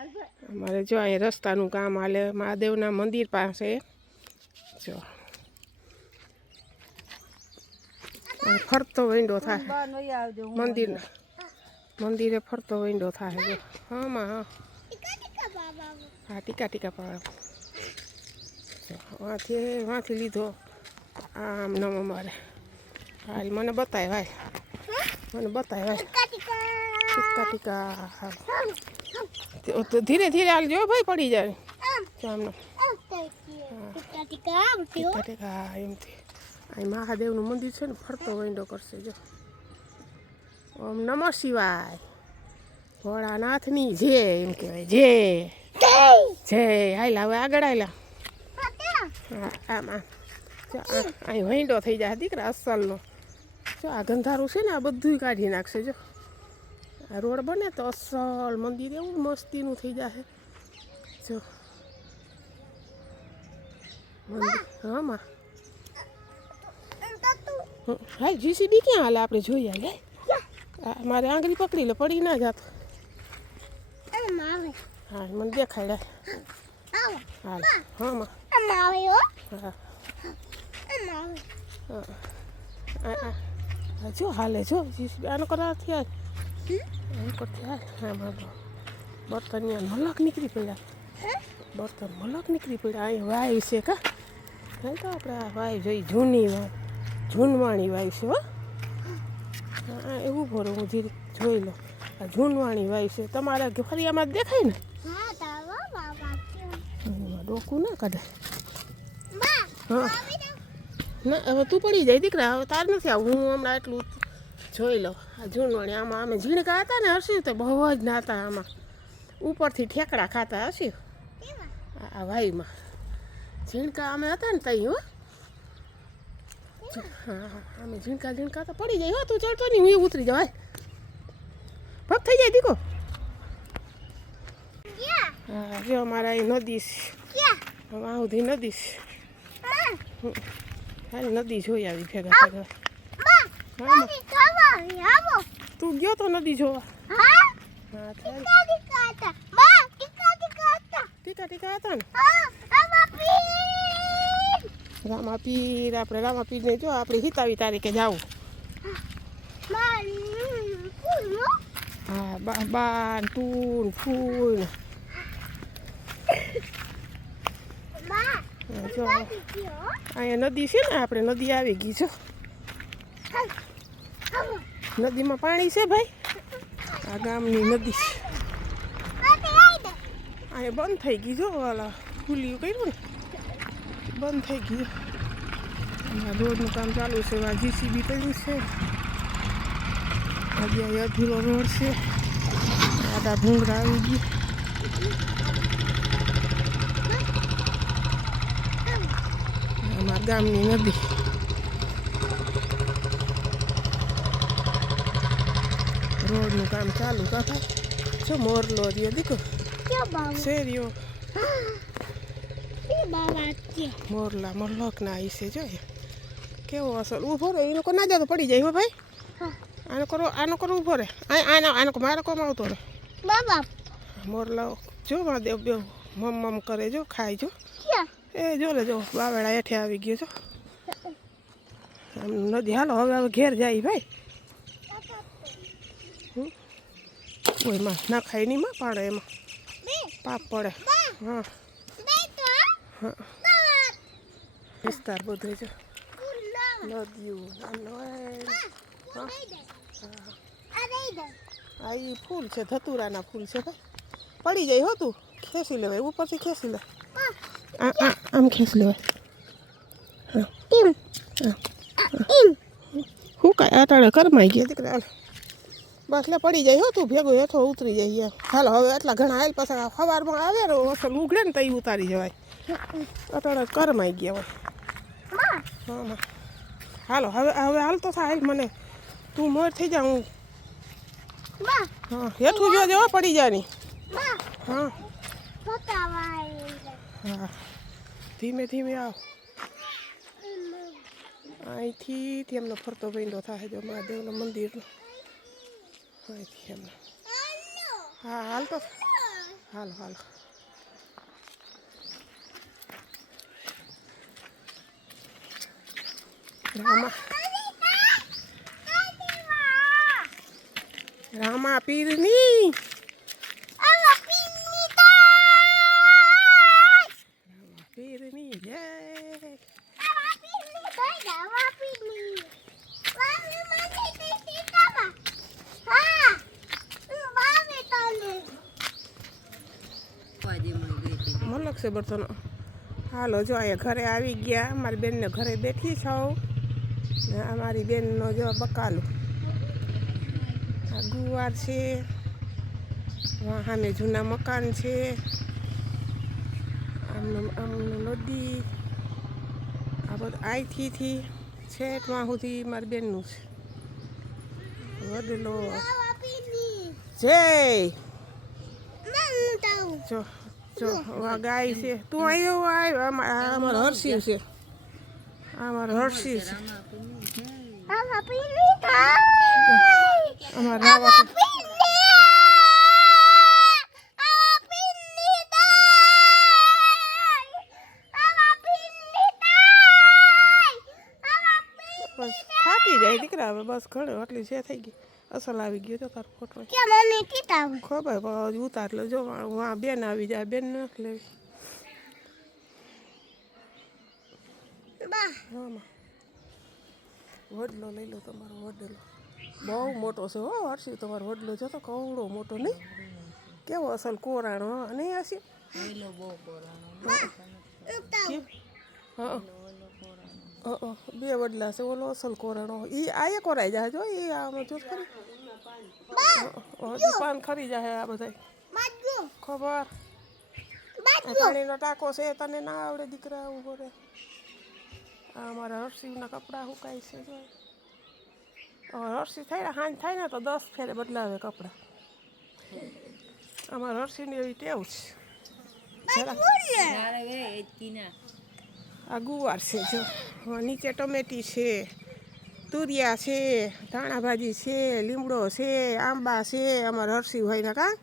અમારે જો અહીં રસ્તાનું કામ હાલે મહાદેવના મંદિર પાસે જો ફરતો વિંડો થાય મંદિરે ફરતો વિંડો થાય જો હા હા ટીકા ટીકા પાડો વાંથી લીધો આમ નમ અમારે હાલ મને બતાય ભાઈ મને બતાય ભાઈ ટીકા ટીકા તો ધીરે ધીરે હાલ જો ભાઈ પડી જાય આમનો ટીકા ટીકા એમથી અહીં મહાદેવનું મંદિર છે ને ફરતો વિંડો કરશે જો ઓમ નમઃ શિવાય ભોળાનાથની જય એમ કહેવાય જય જય હાલા હવે આગળ હાલા હા આમ આમ જો અહીં વિંડો થઈ જાય દીકરા અસલનો જો આ ગંધારું છે ને આ બધું કાઢી નાખશે જો આ રોડ બને તો અસલ મંદિર એવું મસ્તીનું થઈ જશે જો મંદિર હા માં હા જીસીબી ક્યાં હાલે આપણે જોઈ હાલે મારે આંગળી પકડી લે પડી ના જાતો હા મને દેખાડે હાલ હા માં હા જો હાલે જો જીસીબી આનો કરવાથી હાલ આનો કરતી હાલ હા બાબા બર્તન મલક નીકળી પડ્યા બર્તન મલક નીકળી પડ્યા અહીં વાય છે કા હાલ તો આપણે આ વાય જોઈ જૂની વાય જૂનવાણી વાય છે હો હા એવું ભરો હું ધીરે જોઈ લો આ જૂનવાણી વાય છે તમારા ફરિયામાં દેખાય ને ડોકું ના કાઢે હા ના હવે તું પડી જાય દીકરા હવે તાર નથી આવું હું હમણાં એટલું જોઈ લો આ જૂનવાણી આમાં અમે ઝીણકા હતા ને હર્ષ્યું તો બહુ જ નાતા આમાં ઉપરથી ઠેકડા ખાતા હર્ષ્યું આ વાયુમાં ઝીણકા અમે હતા ને તઈ હો હા હા અમે ઝીણકા ઝીણકા તો પડી જાય હો તું ચડતો નહીં હું ઉતરી જાવ ભગ થઈ જાય દીકો હા જો અમારા અહીં નદી આ સુધી નદી હાલ નદી જોઈ આવી ભેગા ભેગા તું ગયો તો નદી જોવા હા ટીકા ટીકા હતા ને રામાપીર આપણે રામાપીરને જો આપણે 27 તારીખે જાવું હા બાન તું ફૂલ જો અહીંયા નદી છે ને આપણે નદી આવી ગઈ છો નદીમાં પાણી છે ભાઈ આ ગામની નદી અહીંયા બંધ થઈ ગઈ જો વાલા ખુલ્યું કર્યું ને બંધ થઈ ગયું રોડનું કામ ચાલુ છે આ જીસીબી કર્યું છે હજી અહીં અધૂરો રોડ છે આડા ભૂંગળા આવી ગઈ અમારા ગામની નદી રોડનું કામ ચાલુ કાકા છો મોરલો રહ્યો દીકો શેરીઓ મોરલા મલક ના આવી છે જો કેવો અસર ઊભો રહે એ લોકો ના જાતો પડી જાય હો ભાઈ આનો કરો ઊભો રહે આનો મારો કોમ આવતો રહે મોરલા જો મહાદેવ બે મમ કરે જો ખાય જો એ જો લે જો બાવેડા હેઠે આવી ગયો છો નદી હાલો હવે ઘેર જાય ભાઈ કોઈ માં ના ખાય નહીં માં પાડે એમાં પાપ પડે હા હા વિસ્તાર બધો છે નદીઓ આ એ ફૂલ છે ધતુરાના ફૂલ છે ભાઈ પડી જાય હો તું ખેંચી લેવાય ઉપરથી ખેંચી લે આમ ખેંચી લેવાય હું કાંઈ આટાડે કરમાઈ ગયા દીકરા બસ લે પડી જાય હો તું ભેગું હેઠો ઉતરી જાય હાલો હવે એટલા ઘણા હાલ પાછા સવારમાં આવે ને અસલ ઉઘડે ને તઈ ઉતારી જવાય અટાડે કરમાઈ ગયા હોય હા હાલો હવે હાલ તો થાય મને તું મોર થઈ જા હું હા હેઠું જોજે હો પડી જાય નહીં હા હા ધીમે ધીમે આવ અહીંથી એમનો ફરતો વિંડો થાય જો મહાદેવના મંદિરનો અહીંથી એમનો હા હાલ તો હાલો હાલો રામા પીરની પીરની જય મલક છે બર્તનો હાલો જો અહીંયા ઘરે આવી ગયા મારી બેનને ઘરે બેઠી છું ને અમારી બેનનો જો બકાલો આ ગુવાર છે સામે જૂના મકાન છે આમનું નદી આ બધું અહીંથી છેકમાં સુધી મારી બેનનું છે વડલો જય જો જો આ ગાય છે તું આવ્યો અમારો હર્ષિવ છે અમારો હર્ષિવ છે અમારા બસ થાકી જાય દીકરા હવે બસ ઘણું આટલી છે થઈ ગઈ અસલ આવી ગયો તો તારો ફોટો ખબર પણ ઉતાર લો જો વાં બેન આવી જાય બેન નથી લેવી વડલો લઈ લો તમારો વડલો બહુ મોટો છે હો હર્ષિવ તમારો વડલો જો તો કવડો મોટો નહીં કેવો અસલ કોરાણો નહીં હશે હા બે વડલા છે ઓલો અસલ કોરાણો એ આ કોરાઈ જાય જો એ આમાં જો ખરી પાન ખરી જાય આ બધા ખબર પાણીનો ટાંકો છે તને ના આવડે દીકરા ઉભો રે આ અમારા હર્ષિવના કપડાં સુકાય છે જો હર્ષિવ થાય ને હાંજ થાય ને તો 10 ફેરે બદલાવે કપડાં અમારા હર્ષિવની એવી ટેવ છે આ ગુવાર છે જો નીચે ટમેટી છે તુરિયા છે ધાણા ભાજી છે લીમડો છે આંબા છે અમારા હર્ષિવ હોય ને કા